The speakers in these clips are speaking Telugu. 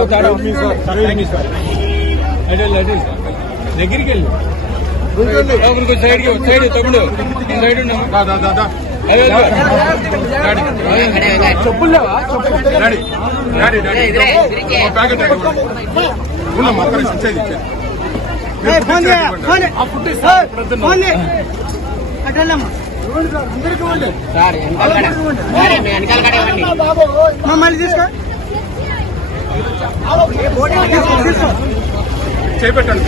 ఇంకో తేడా. దగ్గరికి వెళ్ళి. సైడ్ సైడ్ తమ్ముడు. సైడ్. చెప్పులు. లేవా తీసుకో, తీసుకో. చేపెట్టండి.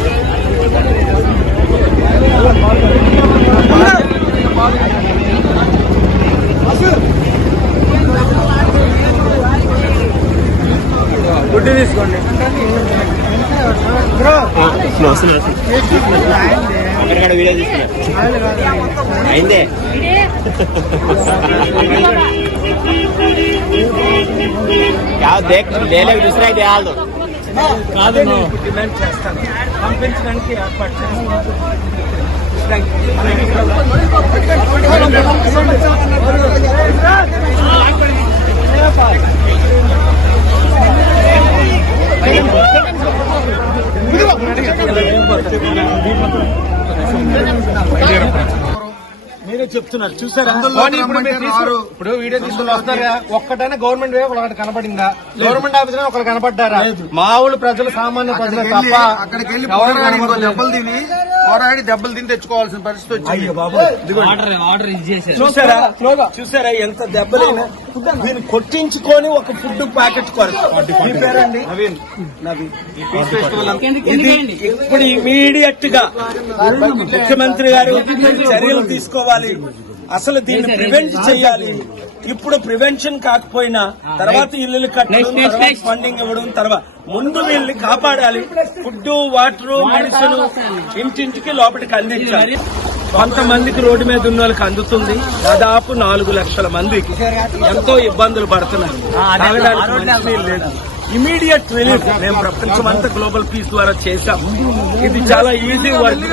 ఫుడ్ తీసుకోండి. అక్కడ వీడియో తీసుకున్నా అయిందే. లేలేక చూసినా ఇది వాళ్ళు కాదు డిమాండ్ చేస్తాను పంపించడానికి ఏర్పాటు చేస్తాను మీరే చెప్తున్నారు. చూసారా? ఇప్పుడు వీడియో తీసుకుని వస్తారా ఒక్కటైనా గవర్నమెంట్ వే ఒకటి కనపడిందా? గవర్నమెంట్ ఆఫీసర్ ఒకరు కనపడ్డారా? మామూలు ప్రజలు సామాన్య ప్రజలు తప్ప అక్కడికి వెళ్ళి ఎవరు పోరాడి. దెబ్బలు తిని తెచ్చుకోవాల్సిన పరిస్థితి వచ్చింది. చూసారా? చూసారా ఎంత దెబ్బలైనా? దీన్ని కొట్టించుకొని ఒక ఫుడ్ ప్యాకెట్ కొరకు మీ పేరండి? నవీన్. నవీన్. ఇది ఇప్పుడు ఇమీడియట్గా ముఖ్యమంత్రి గారు చర్యలు తీసుకోవాలి. అసలు దీన్ని ప్రివెంట్ చేయాలి. ఇప్పుడు ప్రివెన్షన్ కాకపోయినా తర్వాత ఇల్లు కట్టడం తర్వాత ఫండింగ్ ఇవ్వడం తర్వాత ముందు వీళ్ళని కాపాడాలి. ఫుడ్ వాటర్ మెడిసిన్ ఇంటింటికి లోపలికి అందించాలి. కొంతమందికి రోడ్డు మీద ఉన్న వాళ్ళకి అందుతుంది. దాదాపు నాలుగు లక్షల మందికి ఎంతో ఇబ్బందులు పడుతున్నారు. తాగడానికి లేదు. ఇమీడియట్ రిలీఫ్ మేము ప్రపంచం అంతా గ్లోబల్ పీస్ ద్వారా చేశాం. ఇది చాలా ఈజీ వర్క్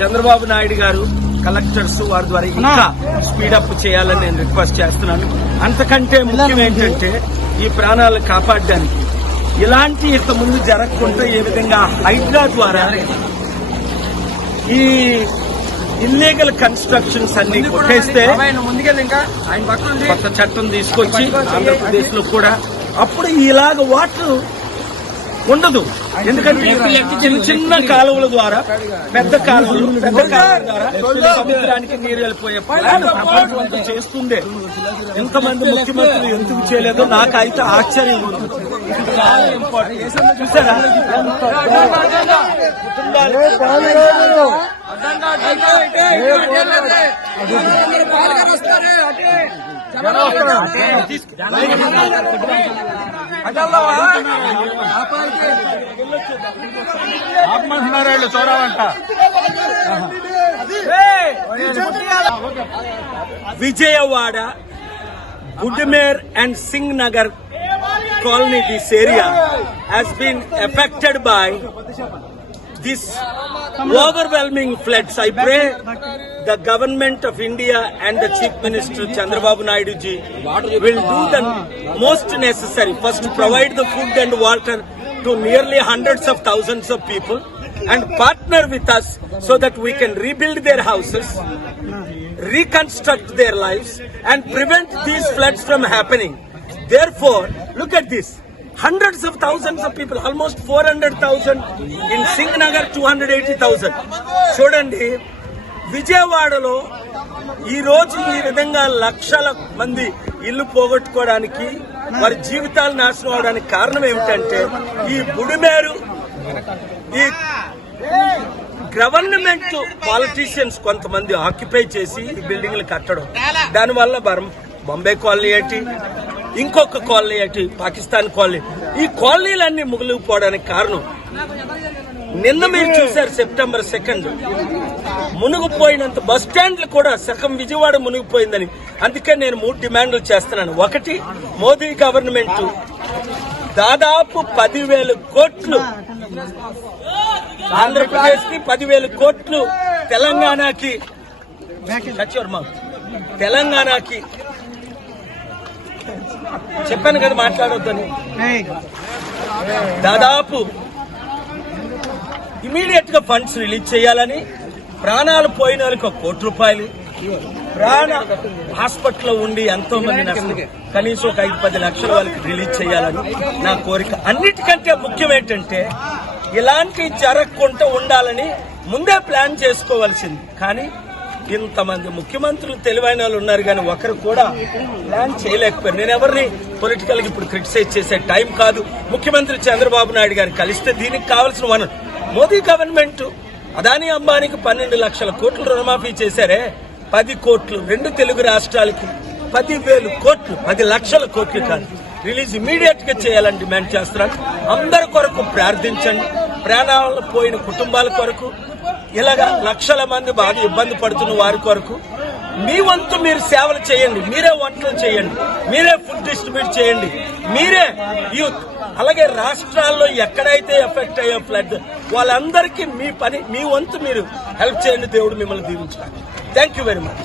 చంద్రబాబు నాయుడు గారు కలెక్టర్స్ వారి ద్వారా ఇంకా స్పీడప్ చేయాలని నేను రిక్వెస్ట్ చేస్తున్నాను. అంతకంటే ముఖ్యం ఏంటంటే ఈ ప్రాణాలను కాపాడడానికి ఇలాంటి ఇంత ముందు జరగకుండా ఏ విధంగా హైడ్రా ద్వారా ఈ ఇల్లీగల్ కన్స్ట్రక్షన్స్ అన్ని కొట్టేస్తే కొత్త చట్టం తీసుకొచ్చి ఆంధ్రప్రదేశ్లో కూడా అప్పుడు ఇలాగ వాటర్ ఉండదు. ఎందుకంటే చిన్న చిన్న కాలువల ద్వారా పెద్ద కాలువలు పెద్ద కాలువల ద్వారా సముద్రానికి నీరు వెళ్ళిపోయే అంతా చేస్తుండే. ఎంతమంది ముఖ్యమంత్రులు ఎందుకు చేయలేదో నాకైతే ఆశ్చర్యం. ఉంది చూసారా ఎంత చూడాలంట Vijayawada గుడ్మేర్ and Singh Nagar colony this area has been affected by this overwhelming floods. I pray the government of india and the chief minister chandrababu naidu ji will do the most necessary. First provide the food and water to nearly hundreds of thousands of people and partner with us so that we can rebuild their houses reconstruct their lives and prevent these floods from happening. Therefore, look at this. Hundreds of thousands of people, almost 400,000 in eighty 280,000. చూడండి విజయవాడలో ఈ రోజు ఈ విధంగా లక్షల మంది ఇల్లు పోగొట్టుకోవడానికి వారి జీవితాలు నాశనం అవడానికి కారణం ఏమిటంటే ఈ బుడిమేరు ఈ గవర్నమెంట్ పాలిటీషియన్స్ కొంతమంది ఆక్యుపై చేసి ఈ బిల్డింగ్లు కట్టడం దానివల్ల బరం బొంబే కాలనీ ఏంటి ఇంకొక కాలనీ అటు పాకిస్తాన్ కాలనీ. ఈ కాలనీలన్నీ ముగిలిపోవడానికి కారణం నిన్న మీరు చూశారు సెప్టెంబర్ సెకండ్. మునిగిపోయినంత బస్ స్టాండ్లు కూడా సగం విజయవాడ మునిగిపోయిందని. అందుకే నేను మూడు డిమాండ్లు చేస్తున్నాను. ఒకటి మోదీ గవర్నమెంట్ దాదాపు పదివేల కోట్లు ఆంధ్రప్రదేశ్కి పదివేల కోట్లు తెలంగాణకి. తెలంగాణకి చెప్పాను కదా మాట్లాడొద్దని. దాదాపు ఇమీడియట్గా ఫండ్స్ రిలీజ్ చేయాలని ప్రాణాలు పోయిన వాళ్ళకి ఒక కోటి రూపాయలు ప్రాణ హాస్పిటల్లో ఉండి ఎంతో మంది నష్టం కనీసం ఒక ఐదు పది లక్షల వాళ్ళకి రిలీజ్ చేయాలని నా కోరిక. అన్నిటికంటే ముఖ్యం ఏంటంటే ఇలాంటి జరగకుండా ఉండాలని ముందే ప్లాన్ చేసుకోవాల్సింది. కానీ ఇంతమంది ముఖ్యమంత్రులు తెలివైన వాళ్ళు ఉన్నారు కానీ ఒకరు కూడా ప్లాన్ చేయలేకపోయారు. నేను ఎవరిని పొలిటికల్ ఇప్పుడు క్రిటిసైజ్ చేసే టైం కాదు. ముఖ్యమంత్రి చంద్రబాబు నాయుడు గారిని కలిస్తే దీనికి కావాల్సిన వనరు. మోదీ గవర్నమెంట్ అదాని అంబానీకి పన్నెండు లక్షల కోట్లు రుణమాఫీ చేశారే. పది కోట్లు రెండు తెలుగు రాష్ట్రాలకి పది వేలు కోట్లు పది లక్షల కోట్లు కాదు. రిలీజ్ ఇమీడియట్గా చేయాలని డిమాండ్ చేస్తున్నాను. అందరి కొరకు ప్రార్థించండి. ప్రాణాలు పోయిన కుటుంబాల కొరకు ఇలాగా లక్షల మంది బాగా ఇబ్బంది పడుతున్న వారి కొరకు మీ వంతు మీరు సేవలు చేయండి. మీరే వంటలు చేయండి. మీరే ఫుడ్ డిస్ట్రిబ్యూట్ చేయండి. మీరే యూత్ అలాగే రాష్ట్రాల్లో ఎక్కడైతే ఎఫెక్ట్ అయ్యే ఫ్లడ్ వాళ్ళందరికీ మీ పని మీ వంతు మీరు హెల్ప్ చేయండి. దేవుడు మిమ్మల్ని దీవించాలి థ్యాంక్ యూ వెరీ మచ్